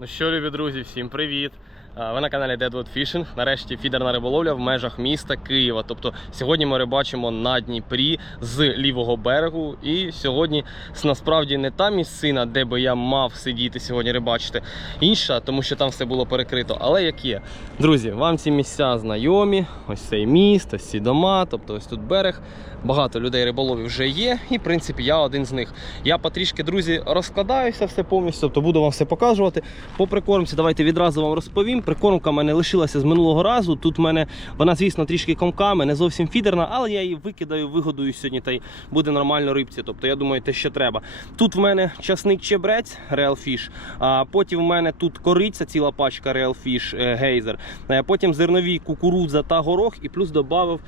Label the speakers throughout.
Speaker 1: Ну що, любі друзі, всім привіт! Ви на каналі Deadwood Fishing. Нарешті фідерна риболовля в межах міста Києва. Тобто сьогодні ми рибачимо на Дніпрі з лівого берегу. І сьогодні насправді не та місцина, де би я мав сидіти сьогодні рибачити. Інша, тому що там все було перекрито. Але як є. Друзі, вам ці місця знайомі. Ось цей міст, ось ці дома, тобто ось тут берег. Багато людей риболовів вже є, і в принципі я один з них. Я потрішки, друзі, розкладаюся все повністю, тобто буду вам все показувати. По прикормці давайте відразу вам розповім. Прикормка в мене лишилася з минулого разу. Тут в мене вона, звісно, трішки комками, не зовсім фідерна, але я її викидаю, вигодую сьогодні та й буде нормально рибці. Тобто, я думаю, те, що треба. Тут в мене часник чебрець Real Fish, а потім в мене тут кориця, ціла пачка Real Fish е, гейзер. Е, Потім зернові кукурудза та горох, і плюс додав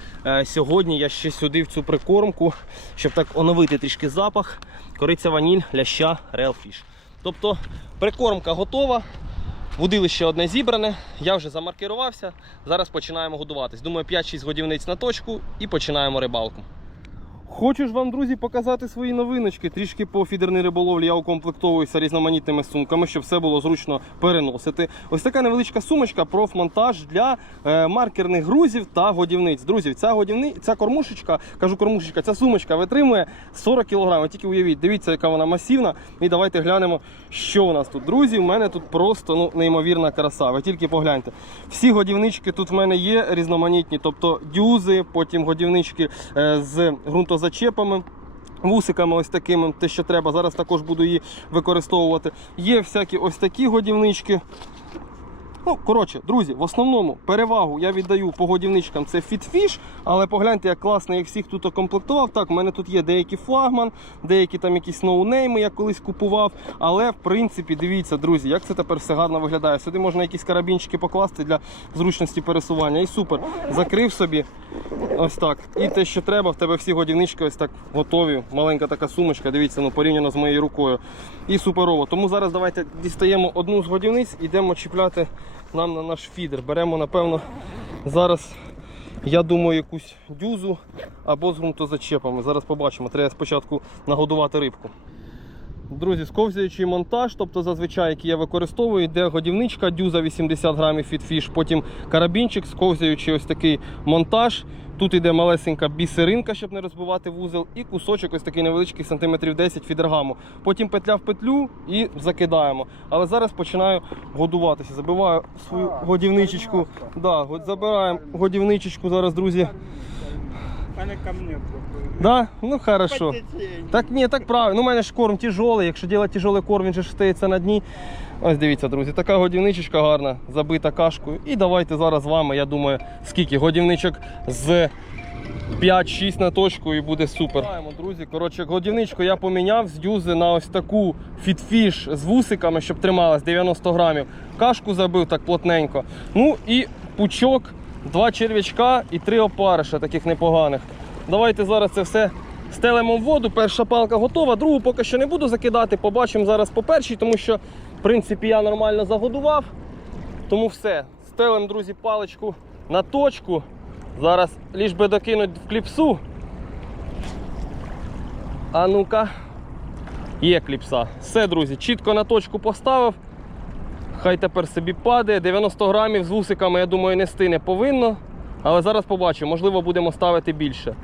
Speaker 1: сьогодні я ще сюди в цю прикормку, щоб так оновити трішки запах. Кориця ваніль, ляща Real Fish. Тобто прикормка готова. Водилище одне зібране, я вже замаркирувався. Зараз починаємо годуватись. Думаю, 5-6 годівниць на точку і починаємо рибалку. Хочу ж вам, друзі, показати свої новиночки. Трішки по фідерній риболовлі я укомплектовуюся різноманітними сумками, щоб все було зручно переносити. Ось така невеличка сумочка, профмонтаж для е, маркерних грузів та годівниць. Друзі, ця годівни... ця кормушечка, кажу кормушечка, ця сумочка витримує 40 кг. Тільки уявіть, дивіться, яка вона масивна. І давайте глянемо, що у нас тут. Друзі, у мене тут просто ну, неймовірна краса. Ви тільки погляньте. Всі годівнички тут в мене є різноманітні, тобто дюзи, потім годівнички е, з ґрунтозачепами. Вусиками ось такими, те, що треба. Зараз також буду її використовувати. Є всякі ось такі годівнички. Ну, коротше, друзі, в основному перевагу я віддаю по годівничкам це FitFish, але погляньте, як класно їх всіх тут окомплектував. Так, в мене тут є деякі флагман, деякі там якісь ноунейми, я колись купував. Але в принципі, дивіться, друзі, як це тепер все гарно виглядає. Сюди можна якісь карабінчики покласти для зручності пересування. І супер. Закрив собі ось так. І те, що треба, в тебе всі годівнички ось так готові. Маленька така сумочка, дивіться, ну порівняно з моєю рукою. І суперово. Тому зараз давайте дістаємо одну з годівниць, йдемо чіпляти нам на наш фідер. Беремо, напевно, зараз, я думаю, якусь дюзу або з ґрунтозачепами. Зараз побачимо. Треба спочатку нагодувати рибку. Друзі, сковзуючий монтаж, тобто зазвичай, який я використовую, йде годівничка, дюза 80 грамів фітфіш, потім карабінчик, сковзуючий ось такий монтаж. Тут йде малесенька бісеринка, щоб не розбивати вузол, і кусочок ось такий невеличкий сантиметрів 10 фідергаму. Потім петля в петлю і закидаємо. Але зараз починаю годуватися. Забиваю свою годівничечку. Да, забираємо годівничечку зараз, друзі.
Speaker 2: Она ко мне.
Speaker 1: Да? Ну хорошо. Так ні, так правильно. Ну, у мене ж корм тяжелий. Якщо робити тяжелий корм, він же ж стається на дні. Ось дивіться, друзі, така годівничечка гарна, забита кашкою. І давайте зараз з вами, я думаю, скільки годівничок з 5-6 на точку і буде супер. Друзі. Коротше, годівничку я поміняв з дюзи на ось таку фітфіш з вусиками, щоб трималась 90 грамів. Кашку забив так плотненько. Ну і пучок, два черв'ячка і три опариша таких непоганих. Давайте зараз це все стелимо в воду. Перша палка готова, другу поки що не буду закидати. Побачимо зараз по першій, тому що, в принципі, я нормально загодував. Тому все. Стелимо, друзі, паличку на точку. Зараз ліж би докинуть в кліпсу. А ну-ка. Є кліпса. Все, друзі, чітко на точку поставив. Хай тепер собі падає. 90 грамів з вусиками, я думаю, нести не повинно. Але зараз побачимо, можливо, будемо ставити більше.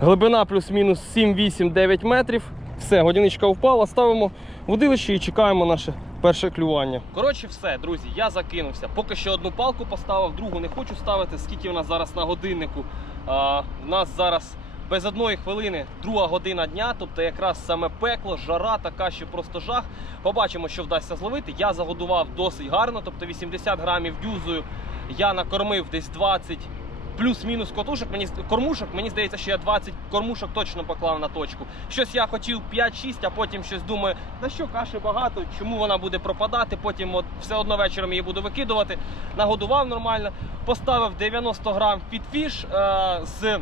Speaker 1: Глибина плюс-мінус 7, 8, 9 метрів. Все, годиничка впала, ставимо водилище і чекаємо наше перше клювання. Коротше, все, друзі, я закинувся. Поки що одну палку поставив, другу не хочу ставити. Скільки у нас зараз на годиннику? А, у нас зараз без одної хвилини друга година дня, тобто якраз саме пекло, жара така, що просто жах. Побачимо, що вдасться зловити. Я загодував досить гарно, тобто 80 грамів дюзою. Я накормив десь 20 плюс-мінус котушок. Мені кормушок. Мені здається, що я 20 кормушок точно поклав на точку. Щось я хотів 5-6, а потім щось думаю, на що каші багато, чому вона буде пропадати. Потім от все одно вечором її буду викидувати. Нагодував нормально, поставив 90 грам фітфіш е, з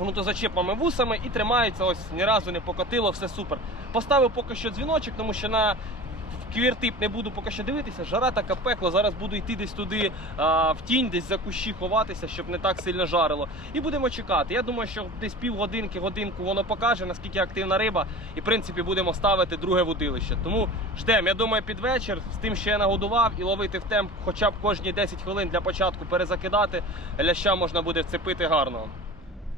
Speaker 1: гнутозачепами вусами і тримається. Ось ні разу не покотило, все супер. Поставив поки що дзвіночок, тому що на квіртип не буду поки що дивитися. Жара така пекло. Зараз буду йти десь туди а, в тінь, десь за кущі ховатися, щоб не так сильно жарило. І будемо чекати. Я думаю, що десь півгодинки, годинку воно покаже, наскільки активна риба. І в принципі будемо ставити друге вудилище. Тому ждемо. Я думаю, під вечір з тим, що я нагодував, і ловити в темп хоча б кожні 10 хвилин для початку перезакидати. Ляща можна буде вцепити гарно.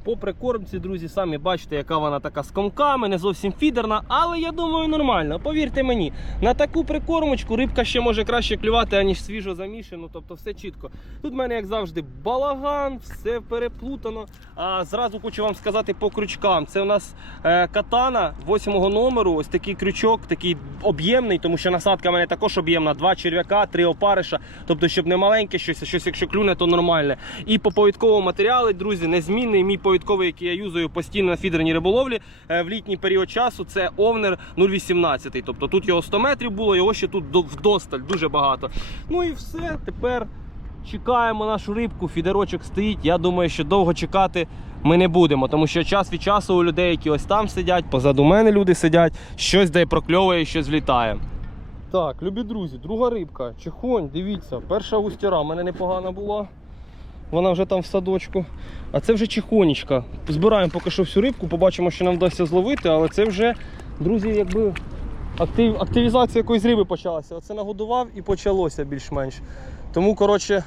Speaker 1: По прикормці, друзі, самі бачите, яка вона така з комками, не зовсім фідерна, але я думаю, нормально. Повірте мені, на таку прикормочку рибка ще може краще клювати, аніж свіжо замішану. Тобто все чітко. Тут в мене, як завжди, балаган, все переплутано. А зразу хочу вам сказати по крючкам. Це у нас е, катана 8 номеру. Ось такий крючок, такий об'ємний, тому що насадка в мене також об'ємна. Два черв'яка, три опариша. Тобто, щоб не маленьке щось, а щось, якщо клюне, то нормальне. І по повідковому матеріалу, друзі, незмінний. Мій який я юзаю постійно на фідерній риболовлі е, в літній період часу, це овнер 0,18. Тобто тут його 100 метрів було, його ще тут вдосталь, дуже багато. Ну і все, тепер чекаємо нашу рибку, фідерочок стоїть. Я думаю, що довго чекати ми не будемо, тому що час від часу у людей, які ось там сидять, позаду мене люди сидять, щось де прокльовує, щось влітає. Так, любі друзі, друга рибка, чехонь, дивіться, перша густяра в мене непогана була. Вона вже там в садочку. А це вже чехонечка. Збираємо поки що всю рибку, побачимо, що нам вдасться зловити, але це вже, друзі, якби актив, активізація якоїсь риби почалася. Оце нагодував і почалося більш-менш. Тому, коротше,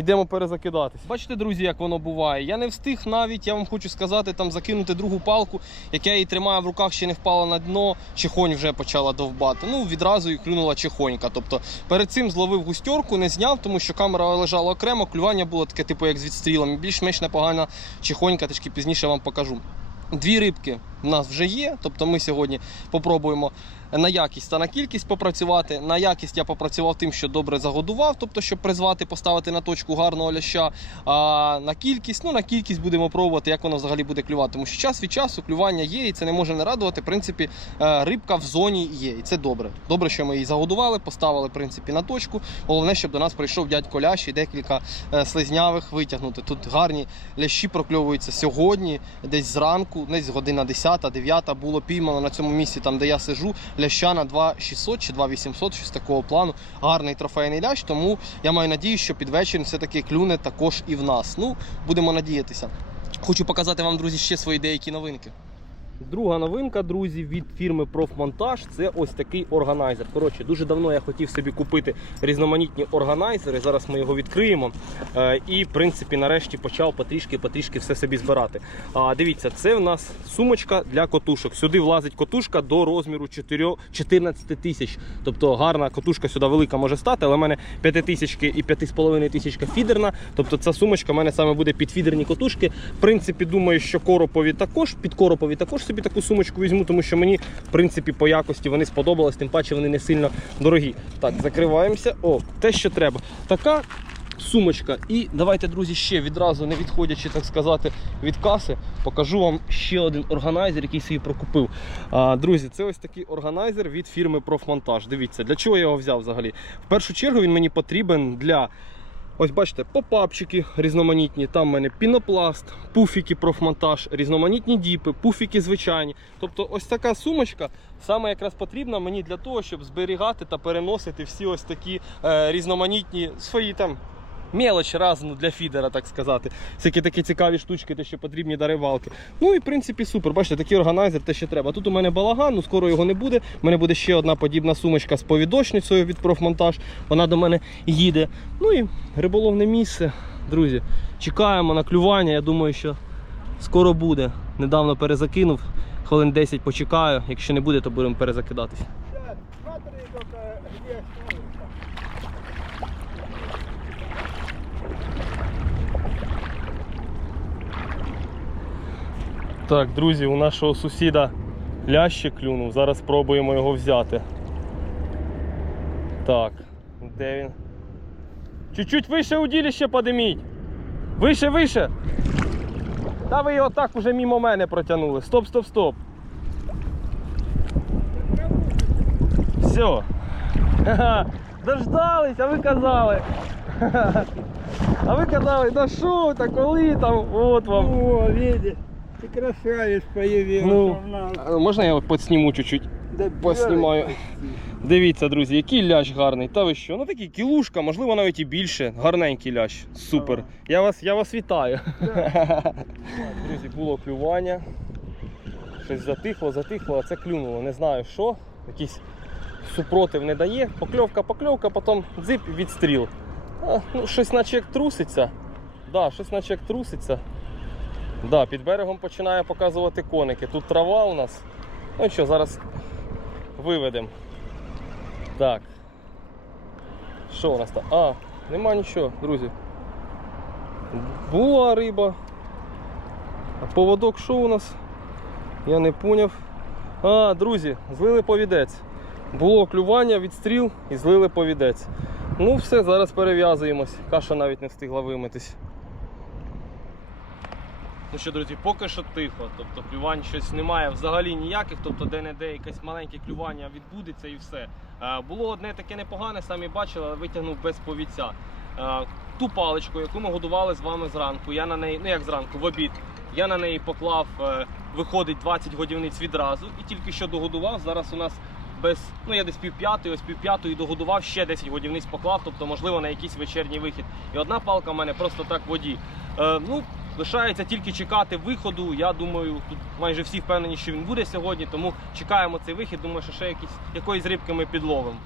Speaker 1: йдемо перезакидатись. Бачите, друзі, як воно буває. Я не встиг навіть, я вам хочу сказати, там закинути другу палку, як я її тримаю в руках, ще не впала на дно, чехонь вже почала довбати. Ну, відразу і клюнула чехонька. Тобто перед цим зловив густьорку, не зняв, тому що камера лежала окремо, клювання було таке, типу, як з відстрілом. Більш-менш непогана чехонька, трішки пізніше вам покажу. Дві рибки в нас вже є, тобто ми сьогодні попробуємо на якість та на кількість попрацювати. На якість я попрацював тим, що добре загодував, тобто, щоб призвати, поставити на точку гарного ляща. А на кількість, ну на кількість будемо пробувати, як воно взагалі буде клювати. Тому що час від часу клювання є, і це не може не радувати. В принципі, е, рибка в зоні є, і це добре. Добре, що ми її загодували, поставили в принципі на точку. Головне, щоб до нас прийшов дядько лящ і декілька е, слизнявих витягнути. Тут гарні лящі прокльовуються сьогодні, десь зранку, десь година 10, 9 було піймано на цьому місці, там де я сижу, ляща на 2600 чи 2800, щось такого плану. Гарний трофейний лящ, тому я маю надію, що під вечір все-таки клюне також і в нас. Ну, будемо надіятися. Хочу показати вам, друзі, ще свої деякі новинки. Друга новинка, друзі, від фірми Профмонтаж це ось такий органайзер. Коротше, дуже давно я хотів собі купити різноманітні органайзери. Зараз ми його відкриємо. Е, І, в принципі, нарешті почав потрішки-потрішки все собі збирати. А дивіться, це в нас сумочка для котушок. Сюди влазить котушка до розміру 4 14 тисяч. Тобто гарна котушка сюди велика може стати, але в мене 5 тисячки і 5,5 тисячка фідерна. Тобто ця сумочка в мене саме буде під фідерні котушки. В принципі, думаю, що коропові також, під коропові також собі таку сумочку візьму, тому що мені, в принципі, по якості вони сподобались, тим паче вони не сильно дорогі. Так, закриваємося. О, те, що треба. Така сумочка. І давайте, друзі, ще відразу не відходячи, так сказати, від каси, покажу вам ще один органайзер, який собі прокупив. А, друзі, це ось такий органайзер від фірми Профмонтаж. Дивіться, для чого я його взяв взагалі? В першу чергу він мені потрібен для. Ось бачите, попапчики різноманітні, там в мене пінопласт, пуфіки профмонтаж, різноманітні діпи, пуфіки звичайні. Тобто ось така сумочка саме якраз потрібна мені для того, щоб зберігати та переносити всі ось такі е, різноманітні свої там. Мелоч разну для фідера, так сказати. Всякі такі цікаві штучки, те, що потрібні до рибалки. Ну і в принципі супер. Бачите, такий органайзер, те, що треба. Тут у мене балаган, ну скоро його не буде. У мене буде ще одна подібна сумочка з повідочницею від профмонтаж. Вона до мене їде. Ну і риболовне місце. Друзі, чекаємо на клювання. Я думаю, що скоро буде. Недавно перезакинув. Хвилин 10 почекаю. Якщо не буде, то будемо перезакидатись. Так, друзі, у нашого сусіда лящик клюнув. Зараз спробуємо його взяти. Так, де він? Чуть-чуть вище удилище подиміть. Вище, вище. Та ви його так уже мимо мене протягнули. Стоп, стоп, стоп. Все. Дождались, а ви казали. А ви казали, да що, та коли там, от вам.
Speaker 2: О, видишь, ты красавец появился
Speaker 1: Ну,
Speaker 2: у нас.
Speaker 1: А Можна я його підсніму чуть-чуть?
Speaker 2: Да
Speaker 1: Поснимаю.
Speaker 2: белый
Speaker 1: Дивіться, друзі, який лящ гарний. Та ви що? Ну такий кілушка, можливо, навіть і більше. Гарненький лящ. Супер. Я вас, я вас вітаю. Друзі, було клювання. Щось затихло, затихло, а це клюнуло. Не знаю що. Якийсь супротив не дає. Покльовка, покльовка, потім дзип відстріл. А, ну, щось наче як труситься. Да, щось наче як труситься. Да, під берегом починає показувати коники. Тут трава у нас. Ну що, зараз виведемо. Так. Що у нас там? А, нема нічого, друзі. Була риба. А поводок що у нас? Я не поняв. А, друзі, злили повідець. Було клювання, відстріл і злили повідець. Ну все, зараз перев'язуємось. Каша навіть не встигла вимитись. Ну що, друзі, поки що тихо. Тобто клювань щось немає взагалі ніяких, тобто де-не-де якесь маленьке клювання відбудеться і все. Е, Було одне таке непогане, самі бачили, але витягнув без повіця. Е, Ту паличку, яку ми годували з вами зранку, я на неї, ну як зранку, в обід, я на неї поклав, е, виходить 20 годівниць відразу і тільки що догодував. Зараз у нас без, ну я десь пів п'ятої, ось пів п'ятої догодував, ще 10 годівниць поклав, тобто, можливо, на якийсь вечірній вихід. І одна палка в мене просто так в воді. Ну, лишається тільки чекати виходу. Я думаю, тут майже всі впевнені, що він буде сьогодні, тому чекаємо цей вихід. Думаю, що ще якісь, якоїсь рибки ми підловимо.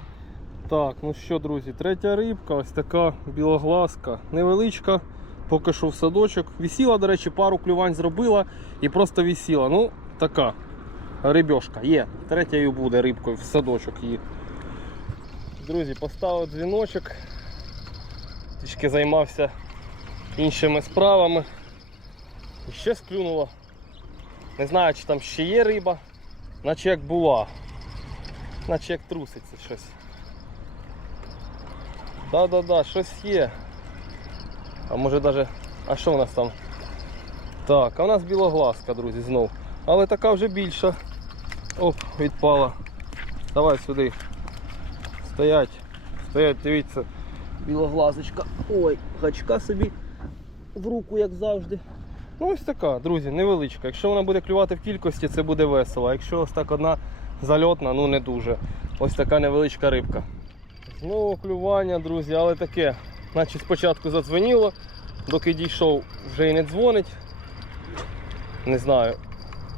Speaker 1: Так, ну що, друзі, третя рибка, ось така білоглазка, невеличка, поки що в садочок. Вісіла, до речі, пару клювань зробила і просто вісіла. Ну, така рибьошка є. Третьою буде рибкою в садочок її. Друзі, поставив дзвіночок. Трішки займався іншими справами. І ще склюнуло. Не знаю, чи там ще є риба, наче як була. Наче як труситься щось. Да-да-да, щось є. А може даже. А що у нас там? Так, а у нас білоглазка, друзі, знов. Але така вже більша. Оп, відпала. Давай сюди. Стоять. Стоять, дивіться. Білоглазочка. Ой, гачка собі в руку, як завжди. Ну ось така, друзі, невеличка. Якщо вона буде клювати в кількості, це буде весело. А якщо ось так одна зальотна, ну не дуже. Ось така невеличка рибка. Знову клювання, друзі, але таке. Наче спочатку задзвоніло, доки дійшов, вже і не дзвонить. Не знаю.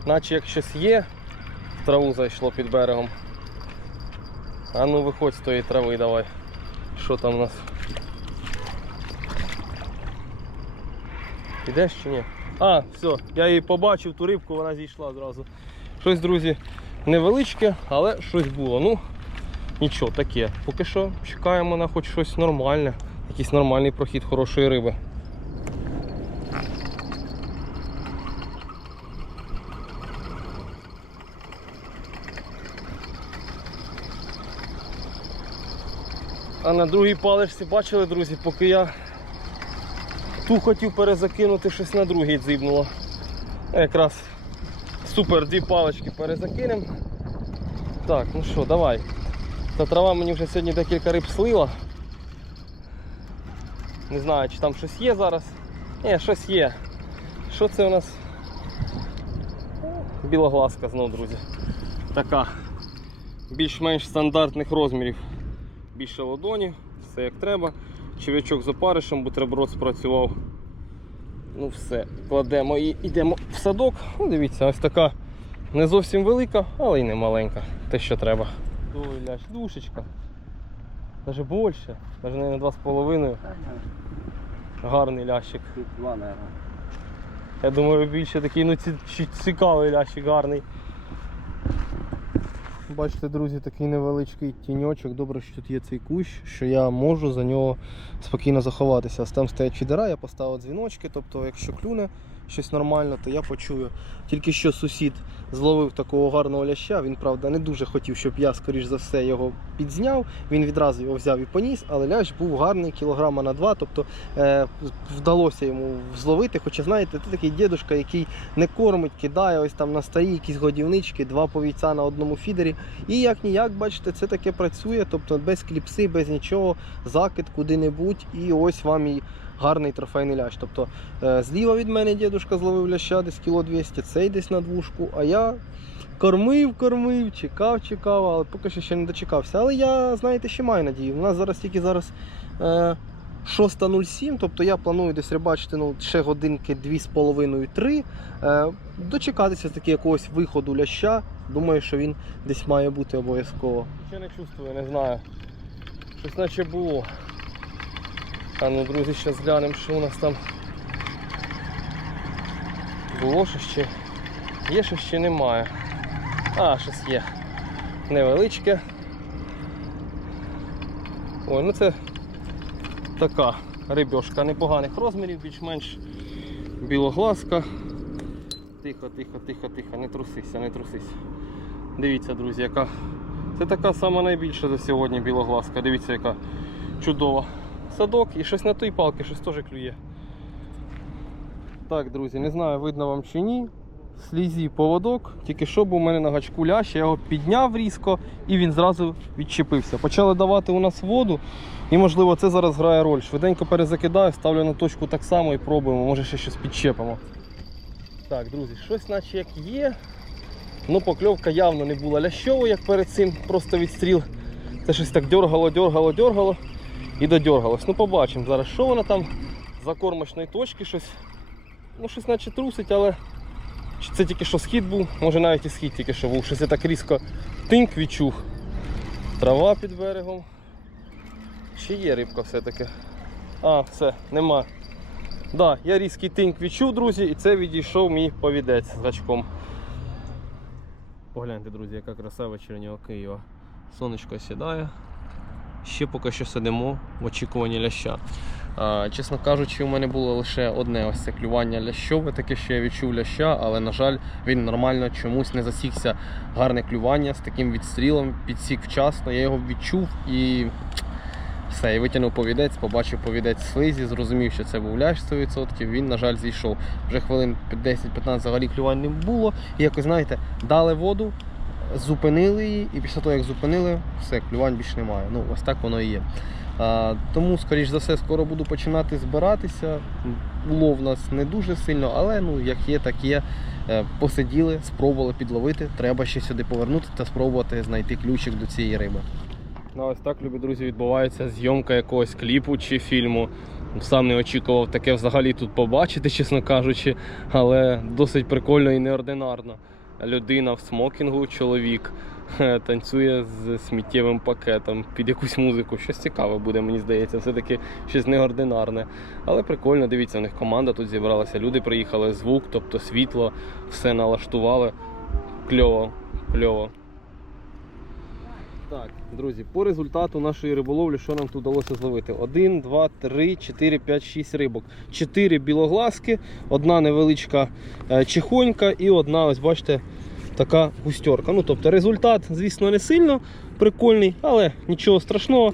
Speaker 1: Наче як щось є, в траву зайшло під берегом. А ну виходь з тої трави давай. Що там у нас? Ідеш чи ні? А, все, я її побачив, ту рибку, вона зійшла зразу. Щось, друзі, невеличке, але щось було. Ну, нічого таке. Поки що чекаємо на хоч щось нормальне, якийсь нормальний прохід хорошої риби. А на другій паличці бачили, друзі, поки я ту хотів перезакинути, щось на другій дзибнуло. Якраз супер дві палички перезакинемо. Так, ну що, давай. Та трава мені вже сьогодні декілька риб слила. Не знаю, чи там щось є зараз. Ні, щось є. Що це у нас? Білоглазка знов, друзі. Така. Більш-менш стандартних розмірів. Більше ладонів, все як треба. Черв'ячок з опаришем, бутерброд спрацював. Ну все, кладемо і йдемо в садок. Ну, дивіться, ось така не зовсім велика, але й не маленька. Те, що треба. Ой, ляш, душечка. Даже більше, навіть на 2,5. Гарний лящик.
Speaker 2: Два, наверное.
Speaker 1: Я думаю, більше такий ну, ці- ці- цікавий лящик, гарний. Бачите, друзі, такий невеличкий тіньочок. Добре, що тут є цей кущ, що я можу за нього спокійно заховатися. Там стоять фідера, я поставив дзвіночки, тобто, якщо клюне щось нормально, то я почую. Тільки що сусід зловив такого гарного ляща. Він, правда, не дуже хотів, щоб я, скоріш за все, його підзняв. Він відразу його взяв і поніс, але лящ був гарний, кілограма на два. Тобто е, вдалося йому зловити. Хоча, знаєте, ти такий дідушка, який не кормить, кидає ось там на старі якісь годівнички, два повійця на одному фідері. І як ніяк, бачите, це таке працює, тобто без кліпси, без нічого, закид куди-небудь, і ось вам і гарний трофейний лящ. Тобто е, зліва від мене дідушка зловив ляща десь кіло 200, цей десь на двушку, а я
Speaker 3: Кормив, кормив, чекав, чекав, але поки що ще не дочекався. Але я, знаєте, ще маю надію. У нас зараз тільки зараз е, 6.07, тобто я планую десь рибачити ну, ще годинки 2,5-3. Е, дочекатися таки якогось виходу ляща. Думаю, що він десь має бути обов'язково.
Speaker 1: Ще не чувствую, не знаю. Щось наче було. А ну, друзі, зараз глянемо, що у нас там. Було щось ще. Є щось ще немає. А, щось є. Невеличке. Ой, ну це така рибьошка непоганих розмірів, більш-менш білоглазка. Тихо, тихо, тихо, тихо, не трусися, не трусися. Дивіться, друзі, яка. Це така сама найбільша за сьогодні білоглазка. Дивіться, яка чудова. Садок і щось на той палки, щось теж клює. Так, друзі, не знаю, видно вам чи ні. Слізі поводок. Тільки що був у мене на гачку лящ, я його підняв різко і він зразу відчепився. Почали давати у нас воду, і можливо це зараз грає роль. Швиденько перезакидаю, ставлю на точку так само і пробуємо, може ще щось підчепимо. Так, друзі, щось наче як є. Ну, покльовка явно не була лящовою, як перед цим, просто відстріл. Це щось так дергало, дергало, дергало і додергалось. Ну, побачимо зараз, що воно там за кормочної точки щось. Ну, щось наче трусить, але чи це тільки що схід був, може навіть і схід тільки що був. Щось я так різко тинк відчув. Трава під берегом. Ще є рибка все-таки. А, все, нема. Да, я різкий тинк відчув, друзі, і це відійшов мій повідець з гачком. Погляньте, друзі, яка краса вечірнього Києва. Сонечко сідає. Ще поки що сидимо в очікуванні ляща. Чесно кажучи, у мене було лише одне ось це клювання лящове, таке, що я відчув ляща, але, на жаль, він нормально чомусь не засікся гарне клювання з таким відстрілом, підсік вчасно. Я його відчув і все, я витягнув повідець, побачив повідець слизі, зрозумів, що це був лящ 100%. Він, на жаль, зійшов. Вже хвилин 10-15 взагалі клювань не було. І якось, знаєте, дали воду, зупинили її, і після того, як зупинили, все, клювань більше немає. Ну, ось так воно і є. А, тому, скоріш за все, скоро буду починати збиратися. Улов у нас не дуже сильно, але ну, як є, так є. Е, Посиділи, спробували підловити. Треба ще сюди повернути та спробувати знайти ключик до цієї риби. Ну, ось так, любі друзі, відбувається зйомка якогось кліпу чи фільму. Сам не очікував таке взагалі тут побачити, чесно кажучи, але досить прикольно і неординарно. Людина в смокінгу, чоловік е, танцює з сміттєвим пакетом під якусь музику. Щось цікаве буде, мені здається, все-таки щось неординарне. Але прикольно, дивіться, у них команда тут зібралася. Люди приїхали, звук, тобто світло, все налаштували. Кльово, кльово. Так, друзі, по результату нашої риболовлі, що нам тут вдалося зловити? 1, 2, 3, 4, 5, 6 рибок. 4 білоглазки, одна невеличка е, чихонька і одна, ось бачите, така густерка. Ну, тобто результат, звісно, не сильно прикольний, але нічого страшного.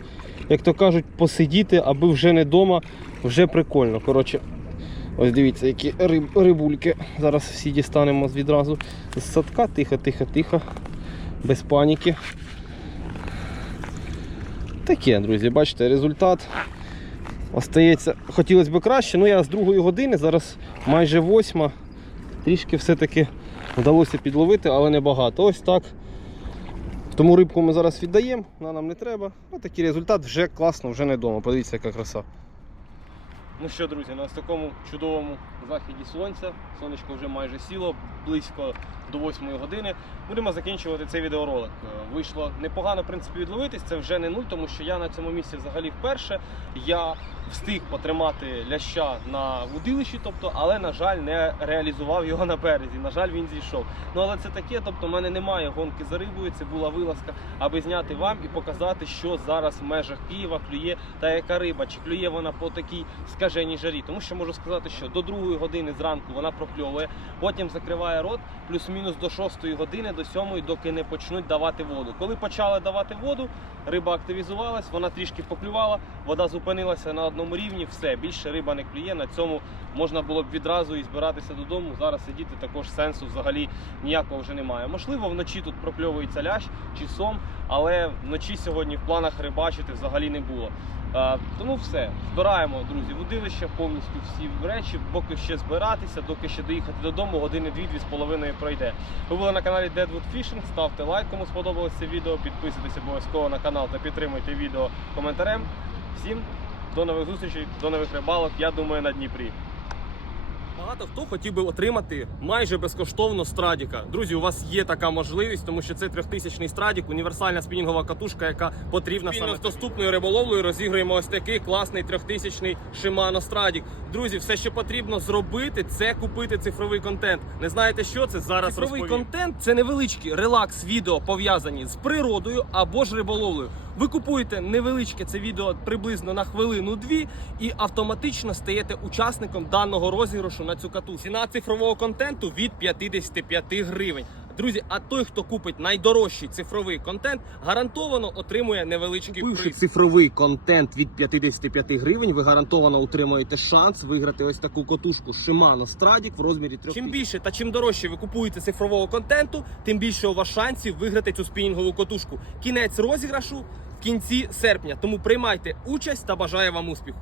Speaker 1: Як то кажуть, посидіти, аби вже не вдома, вже прикольно. Коротше, ось дивіться, які риб, рибульки. Зараз всі дістанемо відразу з садка. Тихо, тихо, тихо, без паніки. Таке, друзі, бачите, результат остається. Хотілося б краще, ну я з другої години, зараз майже восьма. Трішки все-таки вдалося підловити, але небагато. Ось так. Тому рибку ми зараз віддаємо, вона нам не треба. Ось такий результат вже класно, вже не вдома. Подивіться, яка краса. Ну що, друзі, на такому чудовому заході сонця. Сонечко вже майже сіло, близько до 8 години. Будемо закінчувати цей відеоролик. Е, Вийшло непогано в принципі, відловитись, це вже не нуль, тому що я на цьому місці взагалі вперше. Я встиг потримати ляща на вудилищі, тобто, але, на жаль, не реалізував його на березі. На жаль, він зійшов. Ну але це таке, тобто, в мене немає гонки за рибою. Це була вилазка, аби зняти вам і показати, що зараз в межах Києва клює та яка риба, чи клює вона по такій скаженій жарі. Тому що можу сказати, що до другої години зранку вона прокльовує, потім закриває рот, плюс-мінус до 6 години, до 7, доки не почнуть давати воду. Коли почали давати воду, риба активізувалась, вона трішки поклювала, вода зупинилася на одному одному рівні, все більше риба не клює. На цьому можна було б відразу і збиратися додому. Зараз сидіти також сенсу взагалі ніякого вже немає. Можливо, вночі тут прокльовується лящ чи сом, але вночі сьогодні в планах рибачити взагалі не було. Е, тому все, збираємо, друзі, водилище повністю всі речі, поки ще збиратися, доки ще доїхати додому, години дві-дві з половиною пройде. Ви були на каналі Deadwood Fishing, ставте лайк, кому сподобалось це відео, підписуйтесь обов'язково на канал та підтримуйте відео коментарем. Всім до нових зустрічей, до нових рибалок, я думаю, на Дніпрі. Багато хто хотів би отримати майже безкоштовно страдіка. Друзі, у вас є така можливість, тому що це трьохтисячний страдік, універсальна спінінгова катушка, яка потрібна саме з доступною риболовлею. Розіграємо ось такий класний трьохтисячний Shimano страдік. Друзі, все, що потрібно зробити, це купити цифровий контент. Не знаєте, що це зараз? Цифровий
Speaker 3: розповім.
Speaker 1: контент це невеличкі релакс відео пов'язані з природою або ж риболовлею. Ви купуєте невеличке це відео приблизно на хвилину-дві і автоматично стаєте учасником даного розіграшу на цю катушку. Ціна цифрового контенту від 55 гривень. Друзі, а той, хто купить найдорожчий цифровий контент, гарантовано отримує невеличкий
Speaker 3: Купивши
Speaker 1: приз. цифровий контент від 55 гривень, ви гарантовано отримуєте шанс виграти ось таку котушку Shimano Stradic в розмірі 3 Чим більше та чим дорожче ви купуєте цифрового контенту, тим більше у вас шансів виграти цю спінінгову котушку. Кінець розіграшу в кінці серпня. Тому приймайте участь та бажаю вам успіху.